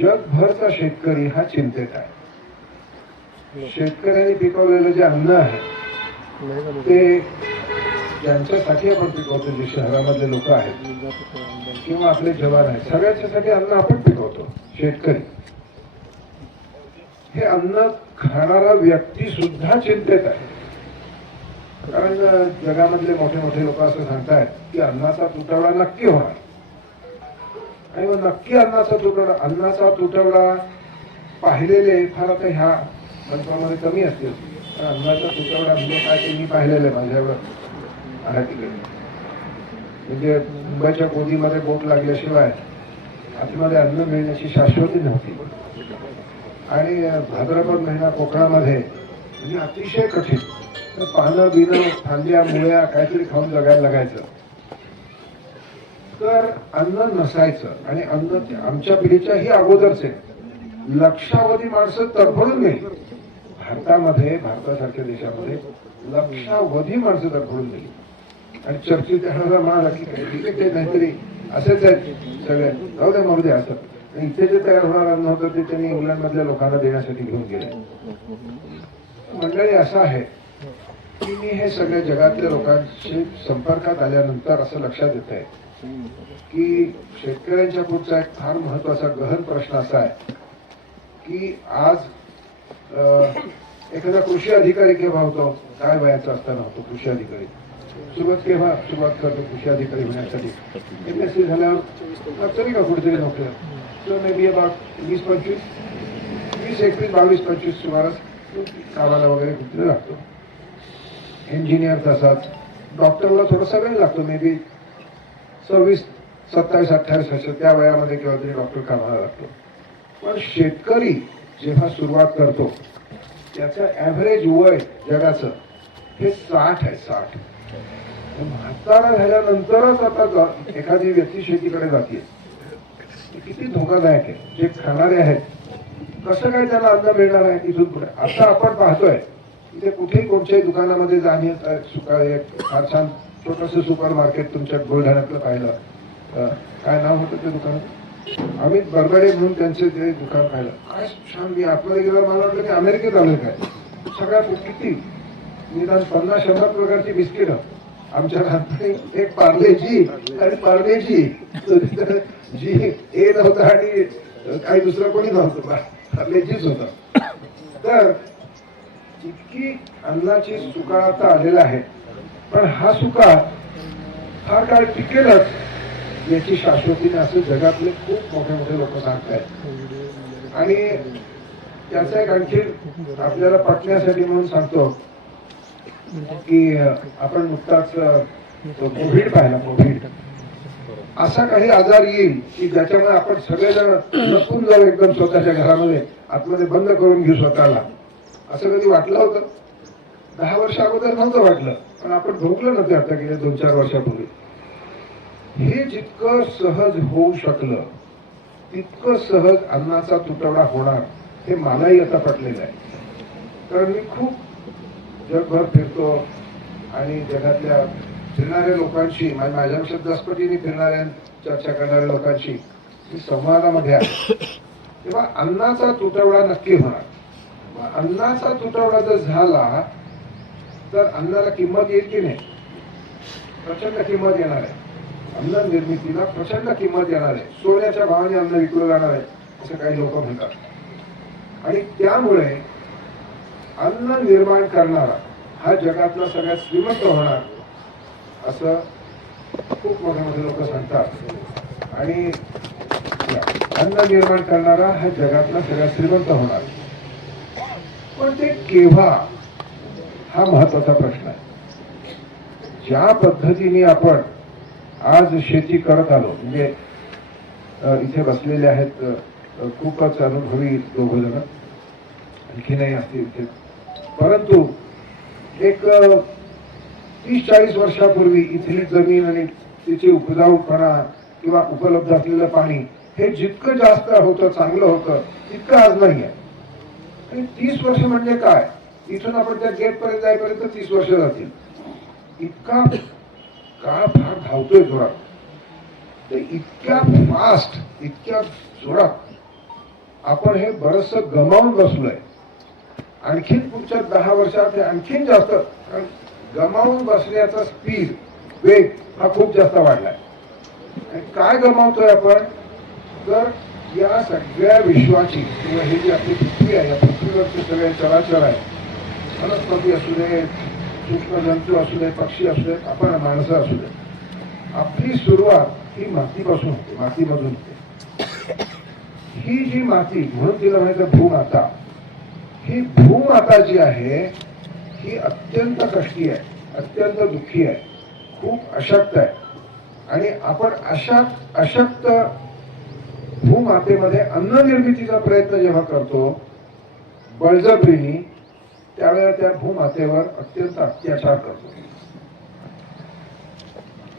जगभरचा शेतकरी हा चिंतेत आहे. शेतकऱ्यांनी पिकवलेलं जे अन्न आहे ते ज्यांच्यासाठी आपण पिकवतो, जे शहरामधले लोक आहेत किंवा आपले जवान आहेत, सगळ्यांच्यासाठी अन्न आपण पिकवतो. शेतकरी हे अन्न खाणारा व्यक्ती सुद्धा चिंतेत आहे. कारण जगामधले मोठे मोठे लोक असं सांगतायत की अन्नाचा तुटवडा नक्की होणार. आणि मग नक्की अन्नाचा तुटवडा पाहिलेले फार आता ह्या मंत्रामध्ये कमी असतील. पण अन्नाचा तुटवडा म्हणजे काय ते मी पाहिलेलं आहे माझ्यावर आहे तिकडे. म्हणजे मुंबईच्या गोदीमध्ये बोट लागल्याशिवाय आतमध्ये अन्न मिळण्याची शाश्वती नव्हती. आणि भाद्रपद महिना कोकणामध्ये म्हणजे अतिशय कठीण. पानं बिनं फांद्या मुळ्या काहीतरी खाऊन जगायला लागायचं. तर अन्न नसायचं. आणि अन्न आमच्या पिढीच्याही अगोदरचे लक्षावधी माणसं तडफडून गेली. भारतासारख्या देशामध्ये लक्षावधी माणसं तडफडून गेली. आणि चर्चेत येणारा माल ते नाहीतरी असेच आहेत सगळे, जाऊ द्या मरू द्या असं. आणि इथे जे तयार होणार अन्न होतं ते त्यांनी इंग्लंडमधल्या लोकांना देण्यासाठी घेऊन गेले. मंडळी असं आहे की मी हे सगळ्या जगातल्या लोकांशी संपर्कात आल्यानंतर असं लक्षात येत आहे की शेतकऱ्यांच्या पुढचा एक फार महत्वाचा गहन प्रश्न असा आहे की आज एखादा कृषी अधिकारी केव्हा होतो, काय वयाचा असताना होतो कृषी अधिकारी, सुरुवात करतो कृषी अधिकारी होण्यासाठी. MSc झाल्यावर तरी का कुठेतरी नोकऱ्या, तर मे बी अबाउट 20-25, 20-21-22-25 सुमारास कामाला वगैरे कुठे लागतो. इंजिनियर तसाच. डॉक्टरला थोडासा वेळ लागतो, मे बी 26, 27, 28 वर्ष त्या वयामध्ये केव्हा तरी डॉक्टर कामाला लागतो. पण शेतकरी जेव्हा सुरुवात करतो त्याचं ॲव्हरेज वय जगाचं हे 60 आहे. 60 म्हातारा झाल्यानंतरच आता एखादी व्यक्ती शेतीकडे जाते. किती धोकादायक आहे. जे खाणारे आहेत कसं काय त्यांना अन्न मिळणार आहे इथून पुढे. आता आपण पाहतोय तिथे कुठेही कोणत्याही दुकानामध्ये जाणे फार छान छोटंसं सुपर मार्केट तुमच्या बुलढाण्यातलं पाहिलं. काय नाव होतं ते दुकान, अमित बरबडे म्हणून त्यांचे ते दुकान पाहिलं. काय छान. मी आतमध्ये गेला, मला वाटलं की अमेरिकेत आलं काय. सगळ्या किती निदान 50-100 प्रकारची बिस्किट. आमच्या लहानपणी एक पार्लेजी आणि पार्लेजी जी ए नव्हता आणि काही दुसरं कोणी नव्हतं, पार्लेजीच होता. तर इतकी अन्नाची सुकाळ आता आलेला आहे. पण हा सुकाळ फार काळ टिकेलच याची शाश्वती नाही असं जगातले खूप मोठे मोठे लोक सांगतायत. आणि त्याचा एक आणखी आपल्याला पटण्यासाठी म्हणून सांगतो की आपण नुकताच कोविड पाहिला. कोविड असा काही आजार येईल की ज्याच्यामुळे आपण सगळेजण लपून जाऊ एकदम स्वतःच्या घरामध्ये, आतमध्ये बंद करून घेऊ स्वतःला. असं कधी वाटलं होतं? 10 वर्ष अगोदर नव्हतं वाटलं. पण आपण भोगलं नव्हतं आता गेल्या 2-4 वर्षापूर्वी. हे जितकं सहज होऊ शकलं तितकं सहज अन्नाचा तुटवडा होणार हे मलाही आता पटलेलं आहे. कारण मी खूप जगभर फिरतो आणि जगातल्या फिरणाऱ्या लोकांशी, माझ्यापेक्षा 10 पटीने फिरणाऱ्या चर्चा करणाऱ्या लोकांशी मी संवादामध्ये आहे. तेव्हा अन्नाचा तुटवडा नक्की होणार. अन्नाचा तुटवडा जर झाला तर अन्नाला किंमत येईल की नाही? प्रचंड किंमत येणार आहे. अन्न निर्मितीला प्रचंड किंमत येणार आहे. सोन्याच्या भावाने अन्न विकलं जाणार आहे असं काही लोक म्हणतात. आणि त्यामुळे अन्न निर्माण करणारा हा जगातला सगळ्यात श्रीमंत होणार असं खूप मोठे मोठे लोक सांगतात. आणि अन्न निर्माण करणारा हा जगातला सगळ्यात श्रीमंत होणार. पण ते केव्हा हा महत्वाचा प्रश्न आहे. ज्या पद्धतीने आपण आज शेती करत आलो, म्हणजे इथे बसलेले आहेत खूपच अनुभवी दोघ जण, आणखी नाही असतील इथे. परंतु एक 30-40 वर्षापूर्वी इथली जमीन आणि तिची उपजाऊपणा किंवा उपलब्ध असलेलं पाणी हे जितकं जास्त होतं, चांगलं होतं, तितकं आज नाही आहे. आणि 30 वर्ष म्हणजे काय, इथून आपण त्या गेट पर्यंत जाईपर्यंत 30 वर्ष जातील. इतका काळ फार धावतोय जोरात. ते इतक्या फास्ट, इतक्या जोरात आपण हे बरंच गमावून बसलोय. आणखीन पुढच्या 10 वर्षात हे आणखीन जास्त, कारण गमावून बसण्याचा स्पीड, वेग हा खूप जास्त वाढलाय. आणि काय गमावतोय आपण, तर या सगळ्या विश्वाची किंवा ही जी आपली पृथ्वी आहे, या पृथ्वीवरचे सगळे चराचर आहे, वनस्पती असू दे, सूक्ष्म जंतू असू दे, पक्षी असू दे, आपण माणसं असू दे, आपली सुरुवात ही मातीपासून होते, मातीमधून होते. ही जी माती, म्हणून तिला म्हणायचं भूमाता. ही भूमाता जी आहे ही अत्यंत कष्टी आहे, अत्यंत दुःखी आहे, खूप अशक्त आहे. आणि आपण अशक्त भूमातेमध्ये अन्न निर्मितीचा प्रयत्न जेव्हा करतो बळजबरीने, त्यावेळेला त्या भूमातेवर अत्यंत अत्याचार करतो.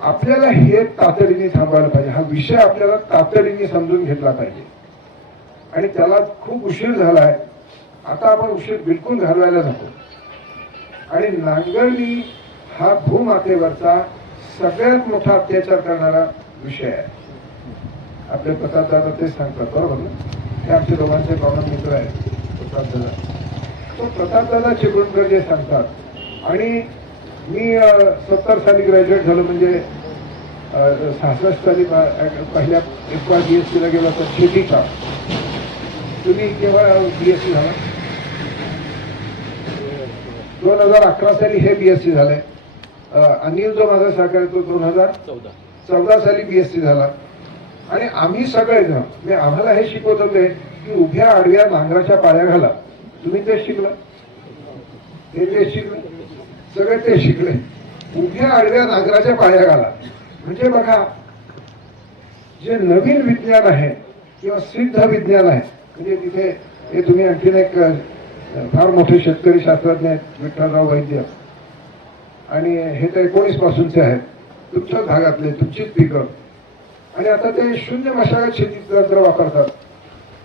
आपल्याला हे तातडीने थांबवायला पाहिजे. हा विषय आपल्याला तातडीने समजून घेतला पाहिजे. आणि त्याला खूप उशीर झालाय. आता आपण उशीर बिलकुल घालवायला नको. आणि नांगरणी हा भूमातेवरचा सगळ्यात मोठा अत्याचार करणारा विषय आहे. आपले प्रतापदादा तेच सांगतात, बरोबर ना? हे आमचे दोघांचे कॉमन मित्र आहेत प्रतापदादा. तो प्रतापदादा चिपळूणकर जे सांगतात. आणि मी 70 साली ग्रॅज्युएट झालो, म्हणजे 66 साली पहिल्या BSc ला गेलो तर शेतीचा. तुम्ही केव्हा BSc झाला? 2011 साली हे BSc झालंय. अनिल जो माझा सहकारी तो 2014 साली BSc झाला. आणि आम्ही सगळेजण, मी आम्हाला हे शिकवत होते की उभ्या आडव्या नांगराच्या पाळ्या घाला. तुम्ही तेच शिकलं, हे तेच शिकलं, सगळे ते शिकले. उभ्या आडव्या नांगराच्या पाळ्या घाला म्हणजे बघा, जे नवीन विज्ञान आहे किंवा सिद्ध विज्ञान आहे, म्हणजे तिथे हे तुम्ही आणखीन एक फार मोठे शेतकरी शास्त्रज्ञ आहेत विठ्ठलराव वैद्य, आणि हे तर 19 पासूनचे आहेत, तुमच्याच भागातले, तुमचीच पिकं. आणि आता ते शून्य मशागत शेती तंत्र वापरतात.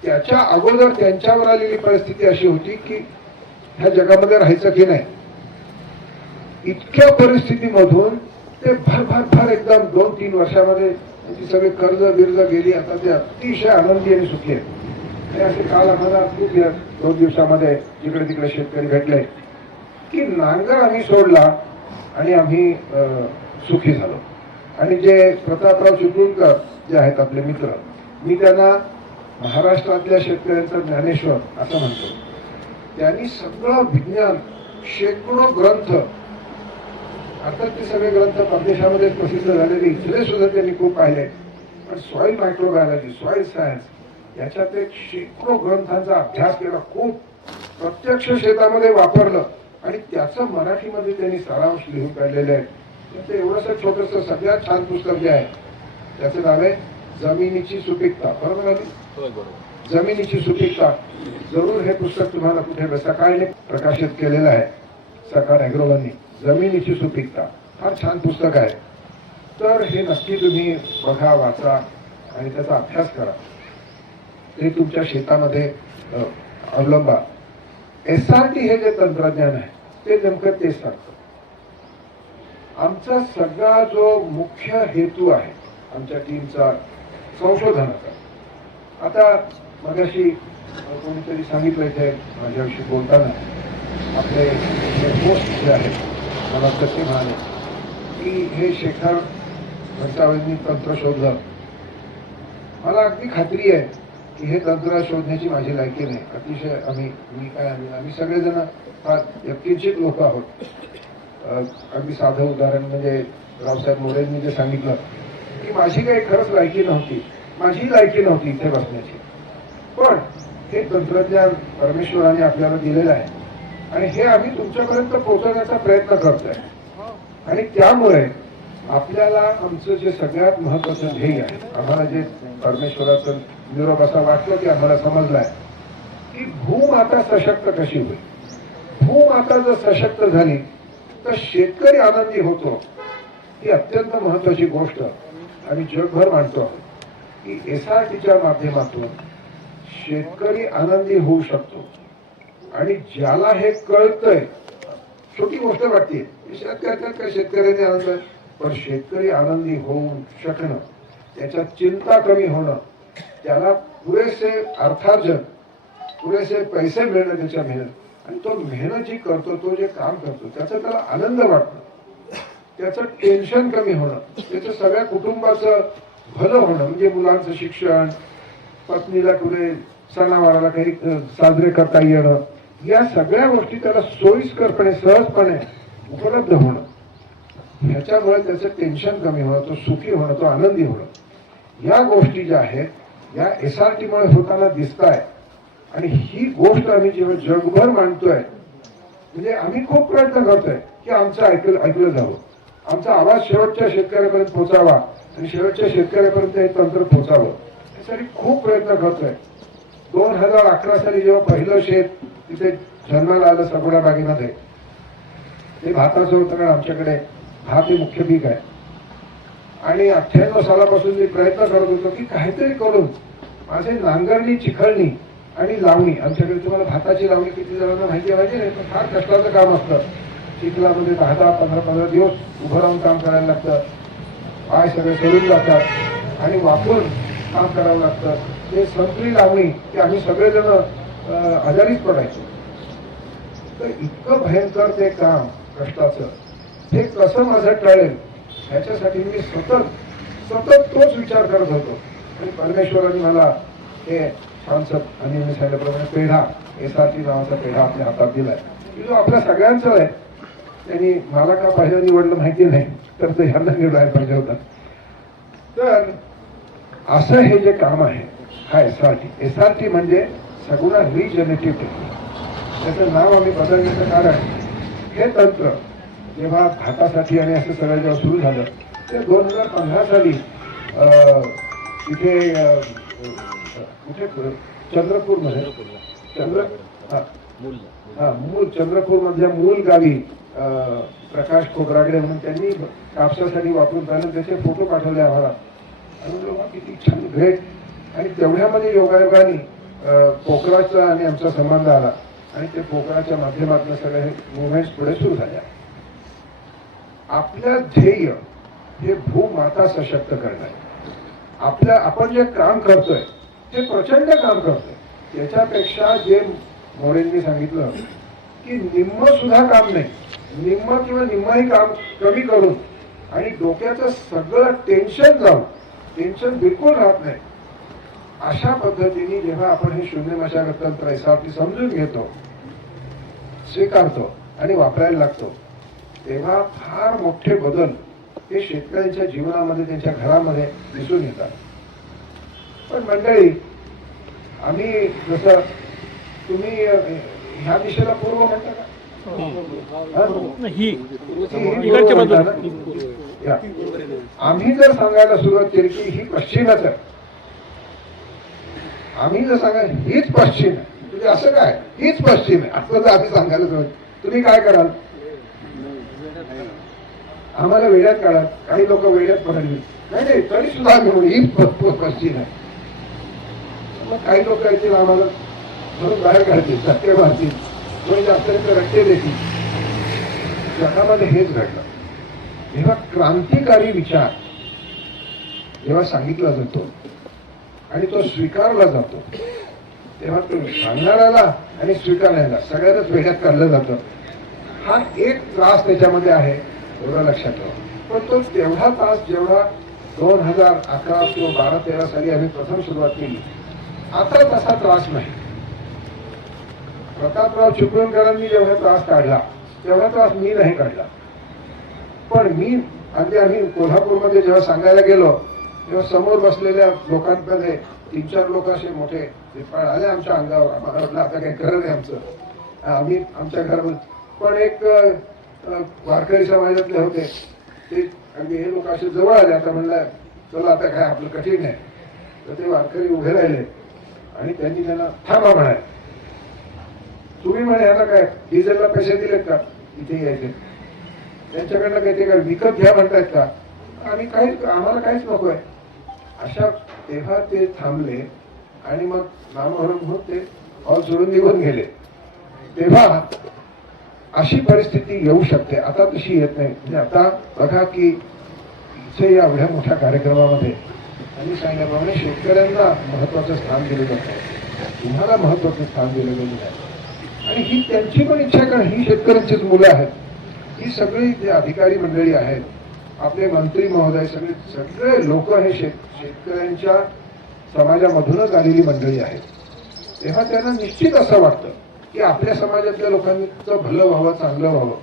त्याच्या अगोदर त्यांच्यावर आलेली परिस्थिती अशी होती की ह्या जगामध्ये राहायचं की नाही, इतक्या परिस्थितीमधून ते भर एकदम 2-3 वर्षामध्ये त्यांची सगळी कर्ज बिर्ज गेली. आता ते अतिशय आनंदी आणि सुखी आहेत. आणि असे काल आम्हाला 2 दिवसामध्ये जिकडे तिकडे शेतकरी भेटले की नांगर आम्ही सोडला आणि आम्ही सुखी झालो. आणि जे प्रतापराव चिपळूणकर जे आहेत आपले मित्र, मी त्यांना महाराष्ट्रातल्या शेतकऱ्यांचा ज्ञानेश्वर असं म्हणतो. त्यांनी सगळं विज्ञान, शेकडो ग्रंथ, आता ते सगळे ग्रंथ परदेशामध्ये प्रसिद्ध झालेले, इथले सुद्धा त्यांनी खूप पाहिले. पण सॉइल मायक्रोबायोलॉजी, सॉइल सायन्स याच्यात एक शेकडो ग्रंथांचा अभ्यास केला, खूप प्रत्यक्ष शेतामध्ये वापरलं. आणि त्याचं मराठीमध्ये त्यांनी सारांश लिहून काढलेले आहे. त्याचं एवढंसं छोटंसं सगळ्यात छान पुस्तक जे आहे त्याचं नाव आहे जमिनीची सुपीकता. बरोबर आहे? जमिनीची सुपीकता. जरूर हे पुस्तक तुम्हाला कुठे सकाळने प्रकाशित केलेलं आहे, सकाळ ॲग्रोवांनी. जमिनीची सुपीकता फार छान पुस्तक आहे. तर हे नक्की तुम्ही बघा, वाचा आणि त्याचा अभ्यास करा. ते तुमच्या शेतामध्ये अवलंबा. SRT हे जे तंत्रज्ञान आहे ते नेमकं तेच सांगतं. आमचा सगळा जो मुख्य हेतू आहे आमच्या टीमचा संशोधनाचा, आता मगाशी कोणीतरी सांगितलं इथे माझ्याविषयी बोलताना, आपले पोस्ट जे आहेत मला सत्य म्हणाले की हे शेखर भट्टावळींनी तंत्र शोधलं. मला अगदी खात्री आहे की हे तंत्र शोधण्याची माझी लायकी नाही. अतिशय आम्ही सगळेजण फार यत्किंचित लोक आहोत. अगदी साधं उदाहरण म्हणजे रावसाहेब मोरेंनी जे सांगितलं की माझी काही खरंच लायकी नव्हती, माझी लायकी नव्हती इथे बसण्याची, पण हे तंत्रज्ञान परमेश्वराने आपल्याला दिलेलं आहे आणि हे आम्ही तुमच्यापर्यंत पोहोचवण्याचा प्रयत्न करतोय. आणि त्यामुळे आपल्याला आमचं जे सगळ्यात महत्वाचं ध्येय आहे, आम्हाला जे परमेश्वराचं निरोप असा वाटतो की आम्हाला समजलाय की भूमाता सशक्त कशी होईल. भूमाता जर सशक्त झाली तर शेतकरी आनंदी होतो. ही अत्यंत महत्वाची गोष्ट आम्ही जगभर मानतो की SRTच्या माध्यमातून शेतकरी आनंदी होऊ शकतो. आणि ज्याला हे कळतंय, छोटी गोष्ट वाटते काय शेतकऱ्यांनी आनंद, पण शेतकरी आनंदी होऊ शकणं, त्याच्यात चिंता कमी होणं, त्याला पुरेसे अर्थार्जन पुरेसे पैसे मिळणं त्याच्या मेहनत आणि तो मेहनत जी करतो, तो जे काम करतो त्याचा त्याला आनंद वाटतो, त्याचं टेन्शन कमी होणं, त्याचं सगळ्या कुटुंबाचं भलं होणं, म्हणजे मुलांचं शिक्षण, पत्नीला पुढे सणावाराला काही साजरे करता येणं, या सगळ्या गोष्टी त्याला सोयीस्करपणे सहजपणे उपलब्ध होणं, ह्याच्यामुळे त्याचं टेन्शन कमी होणं, तो सुखी होणं, तो आनंदी होणं, या गोष्टी ज्या आहेत या SRT मुळे होताना दिसत आहे. आणि ही गोष्ट आम्ही जेव्हा जगभर मांडतोय, म्हणजे आम्ही खूप प्रयत्न करतोय की आमचं ऐकलं जावं, आमचा आवाज शेवटच्या शेतकऱ्यापर्यंत पोहोचावा आणि शेवटच्या शेतकऱ्यापर्यंत हे तंत्र पोहोचावं, यासाठी खूप प्रयत्न करतोय. 2011 साली जेव्हा पहिलं शेत तिथे जन्माला आलं सगोड्या बागेमध्ये, ते भाताचं होतं, कारण आमच्याकडे भात हे मुख्य पीक आहे. आणि 98 सालापासून मी प्रयत्न करत होतो की काहीतरी करून माझे नांगरणी, चिखलणी आणि लावणी, आमच्याकडे तुम्हाला भाताची लावणी किती जणांना माहिती नाही, पण फार कष्टाचं काम असतं. चिखलामध्ये 10-10, 15-15 दिवस उभं राहून काम करायला लागतं, पाय सगळे सोडून जातात आणि वापरून काम करावं लागतं. ते संपली लावणी की आम्ही सगळेजण आजारीच पडायचो. तर इतकं भयंकर ते काम कष्टाचं, हे कसं माझं टळेल ह्याच्यासाठी मी सतत तोच विचार करत होतो. आणि परमेश्वराने मला हे छानसं आणि मी सांगितल्याप्रमाणे पेढा, SRT नावाचा पेढा आपल्या हातात दिलाय, की जो आपल्या सगळ्यांचा आहे. त्यांनी मला का पहिलं निवडलं माहिती नाही, तर ते ह्यांना निवडायला पाहिजे होतं. तर असं हे जे काम आहे हा SRT म्हणजे सगुणा रिजनरेटिव्ह टेक्निक. त्याचं नाव आम्ही बदलण्याचं कारण, हे तंत्र जेव्हा भातासाठी आणि असं सगळं जेव्हा सुरू झालं, ते 2015 साली तिथे कुठे चंद्रपूरमध्ये चंद्रपूर मधल्या मूल गावी प्रकाश खोबरागडे म्हणून त्यांनी कापसासाठी वापरून पाहिलं, त्याचे फोटो पाठवले आम्हाला. आणि किती छान, ग्रेट. आणि तेवढ्यामध्ये योगायोगाने पोखराचा आणि आमचा संबंध आला आणि ते पोखराच्या माध्यमातून सगळे मुवमेंट्स पुढे सुरू झाल्या. आपलं ध्येय हे भूमाता सशक्त करणं. आपण जे काम करतोय ते प्रचंड काम करतोय. त्याच्यापेक्षा जे मोरेंनी सांगितलं की निम्म सुद्धा काम नाही, निम्म किंवा निम्मही काम कमी करून आणि डोक्याचं सगळं टेन्शन जाऊन, टेन्शन बिलकुल राहत नाही, अशा पद्धतीने जेव्हा आपण हे शून्य मशागत तंत्र SRT समजून घेतो, स्वीकारतो आणि वापरायला लागतो, तेव्हा फार मोठे बदल हे शेतकऱ्यांच्या जीवनामध्ये, त्यांच्या घरामध्ये दिसून येतात. पण मंडळी, आम्ही जसं तुम्ही ह्या दिशेला पूर्व म्हणता का? आम्ही जर सांगायला सुरुवात केली की ही पश्चिमच आहे, आम्ही जर सांगायला हीच पश्चिम आहे, म्हणजे असं काय हीच पश्चिम आहे असं जर आम्ही सांगायला सुरुवात, तुम्ही काय कराल? आम्हाला वेड्यात काढाल. काही लोक वेड्यात पकडली, नाही तरी सुद्धा आम्ही हीच पश्चिम आहे. मग काही लोक येतील आम्हाला म्हणून बाहेर काढतील, धक्के मारतील, कोणी जास्त रट्टे देतील. जगामध्ये हेच घडलं. जेव्हा क्रांतिकारी विचार जेव्हा सांगितला जातो आणि तो स्वीकारला जातो, तेव्हा तो सांगणाऱ्याला आणि स्वीकारण्याला सगळ्यातच वेड्यात काढलं जातं. हा एक त्रास त्याच्यामध्ये आहे, एवढं लक्षात ठेवा. पण तो तेवढा त्रास जेवढा 2011 किंवा 12-13 साली आम्ही प्रथम सुरुवात केली, आता तसा त्रास नाही. प्रतापराव चिपळूणकरांनी जेव्हा त्रास काढला तेवढा त्रास मी नाही काढला. पण मी अगदी आम्ही कोल्हापूरमध्ये जेव्हा सांगायला गेलो तेव्हा समोर बसलेल्या लोकांमध्ये 3-4 लोक असे मोठे विपाळ आले आमच्या अंगावर. आम्हाला वाटलं आता काही खरं नाही आमचं, आम्ही आमच्या घरामध्ये. पण एक वारकरी समाजातले होते, ते अगदी हे लोक असे जवळ आले. आता म्हणलं चला आता काय आपलं कठीण आहे. तर ते वारकरी उभे राहिले आणि त्यांनी त्यांना थांबा म्हणाय. तुम्ही म्हणे यांना काय डिझेलला पैसे दिलेत का इथे यायचे? त्यांच्याकडनं काही ते काय विकत घ्या म्हणतायत का? आम्ही आम्हाला काहीच नको आहे. अशा तेव्हा ते थांबले आणि मग नामहरण ते हॉल सोडून निघून गेले. तेव्हा अशी परिस्थिती येऊ शकते, आता तशी येत नाही. म्हणजे आता बघा की इथे या एवढ्या मोठ्या कार्यक्रमामध्ये आणि सांगितल्याप्रमाणे शेतकऱ्यांना महत्वाचं स्थान दिलं जातं. तुम्हाला महत्वाचं स्थान दिलं गेलेलं आहे आणि ही त्यांची पण इच्छा, कारण ही शेतकऱ्यांचीच मुलं आहेत. ही सगळी जे अधिकारी मंडळी आहेत, आपले मंत्री महोदय, सगळे लोक हे शेतकऱ्यांच्या समाजामधूनच आलेली मंडळी आहेत. तेव्हा त्यांना निश्चित असं वाटतं की आपल्या समाजातल्या लोकांचं भलं व्हावं, चांगलं व्हावं.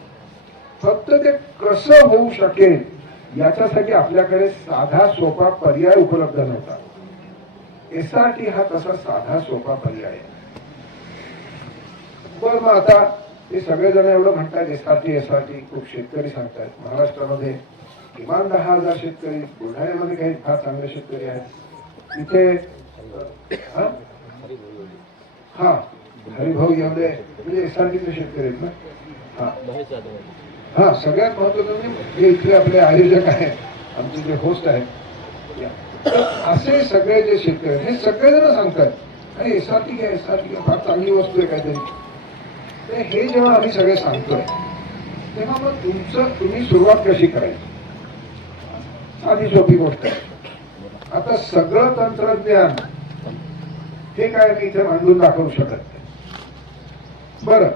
फक्त ते कसं होऊ शकेल याच्यासाठी आपल्याकडे साधा सोपा पर्याय उपलब्ध नव्हता. SRT हा तसा साधा सोपा पर्याय आहे. बरं, मग आता हे सगळेजण एवढं म्हणतात SRT खूप शेतकरी सांगतात. महाराष्ट्रामध्ये किमान 10,000 शेतकरी, बुलढाण्यामध्ये काही फार चांगले शेतकरी आहेत. इथे हा हरिभाऊ येवले म्हणजे SRTचे शेतकरी आहेत ना. हा सगळ्यात महत्वाचं म्हणजे इथले आपले आयोजक आहेत, आमचे जे होस्ट आहेत, असे सगळे जे शेतकरी हे सगळेजण सांगतात अरे SRT घ्या, फार चांगली वस्तू आहे काहीतरी. हे जेव्हा आम्ही सगळे सांगतोय तेव्हा मग तुम्ही सुरुवात कशी करायची? साधी सोपी गोष्ट आहे. आता सगळं तंत्रज्ञान हे काय मी इथे मांडून दाखवू शकत नाही. बरं,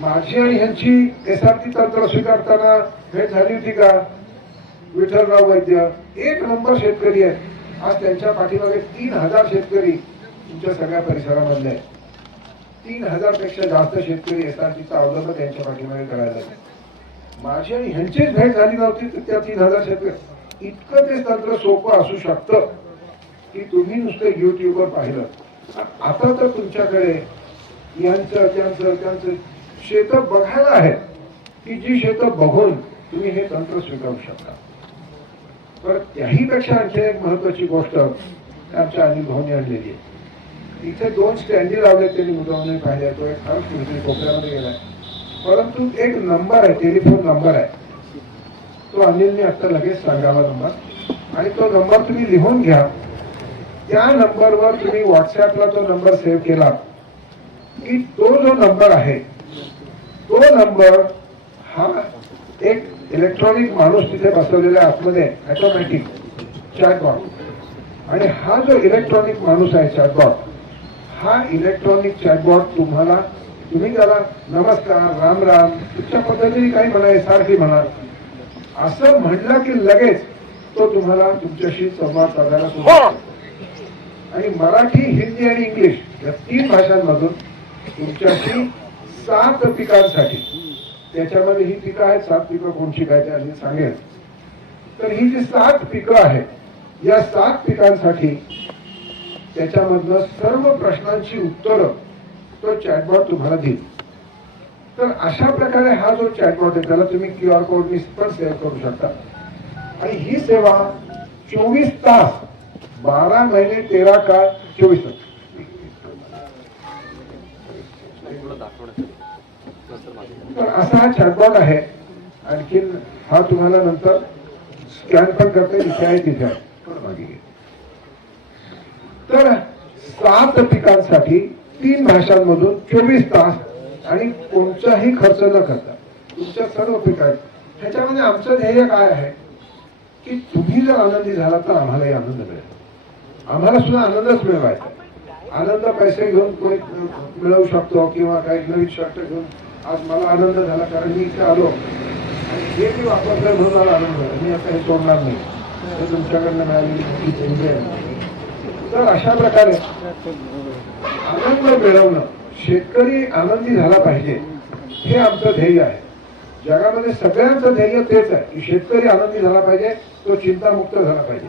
माझी आणि ह्यांची SRT तंत्र स्वीकारताना भेट झाली होती का? विठ्ठलराव वैद्य 1 नंबर शेतकरी आहेत. आज त्यांच्या पाठीमागे 3,000 शेतकरी तुमच्या सगळ्या परिसरामधले आहेत. 3,000 पेक्षा जास्त शेतकरी SRTचा अवलंब त्यांच्या पाठीमागे करायला लागले. माझी आणि ह्यांचीच भेट झाली नव्हती तर त्या 3,000 शेतकरी इतकं ते तंत्र सोपं असू शकतं की तुम्ही नुसतं युट्यूबवर पाहिलं. आता तर तुमच्याकडे यांचं त्यांचं शेत बघायला आहे की जी शेतं बघून तुम्ही हे तंत्र स्वीकारू शकता. पण त्याहीपेक्षा आणखी एक महत्वाची गोष्ट आमच्या अनिल भाऊनी आणलेली आहे. इथे 2 स्टँडी लावले, त्यांनी मुद्दामून पाहिले. तो एक फार कोपऱ्यामध्ये गेलाय, परंतु एक नंबर आहे, टेलिफोन नंबर आहे. तो अनिलने आता लगेच सांगावा नंबर, आणि तो नंबर तुम्ही लिहून घ्या. त्या नंबरवर तुम्ही व्हॉट्सअपला तो नंबर सेव्ह केला की तो जो नंबर आहे तो नंबर हा एक इलेक्ट्रॉनिक माणूस तिथे बसवलेला आतमध्ये ऑटोमॅटिक चॅटबॉट, आणि हा जो इलेक्ट्रॉनिक माणूस आहे चॅटबॉट, हा इलेक्ट्रॉनिक चॅटबॉट तुम्ही त्याला नमस्कार, राम राम, तुमच्या पद्धतीने काही म्हणा, SRT म्हणा, असं म्हटलं की लगेच तो तुम्हाला तुमच्याशी संवाद साधायला सुरू करतो. आणि मराठी, हिंदी आणि इंग्लिश या 3 भाषांमधून तुमच्याशी 7 पिकांसाठी, त्याच्यामध्ये ही पिकं आहेत, 7 पिकं कोणची काय ते आधी सांगेल. तर ही जी 7 पिकं आहेत, या 7 पिकांसाठी त्याच्यामधनं सर्व प्रश्नांची उत्तरं तो चॅटबॉट तुम्हाला देईल. तर अशा प्रकारे हा जो चॅटबॉट आहे त्याला तुम्ही QR कोडनी पण सेव्ह करू शकता. आणि ही सेवा 24 तास, 12 महिने 13 काळ 24 तास. तर असा हा चॅटबॉट आहे. आणखीन हा तुम्हाला नंतर स्कॅन पण करता येईल, इथे आहे तिथे आहे. तर 7 पिकांसाठी 3 भाषांमधून 24 तास आणि कोणताही खर्च न करता तुमच्या सर्व पिकांत. ह्याच्यामध्ये आमचं ध्येय काय आहे की तुम्ही जर आनंदी झाला तर आम्हालाही आनंद मिळेल. आम्हाला सुद्धा आनंदच मिळवायचा. आनंद पैसे घेऊन कोणी मिळवू शकतो किंवा काही नवीन शर्ट घेऊन. आज मला आनंद झाला कारण मी इथे आलो आणि हे मी वापरलं म्हणून मला आनंद झाला. मी आता हे सोडणार नाही, हे तुमच्याकडनं मिळालेली. तर अशा प्रकारे आनंद मिळवणं, शेतकरी आनंदी झाला पाहिजे, हे आमचं ध्येय आहे. जगामध्ये सगळ्यांचं ध्येय तेच आहे की शेतकरी आनंदी झाला पाहिजे, तो चिंतामुक्त झाला पाहिजे.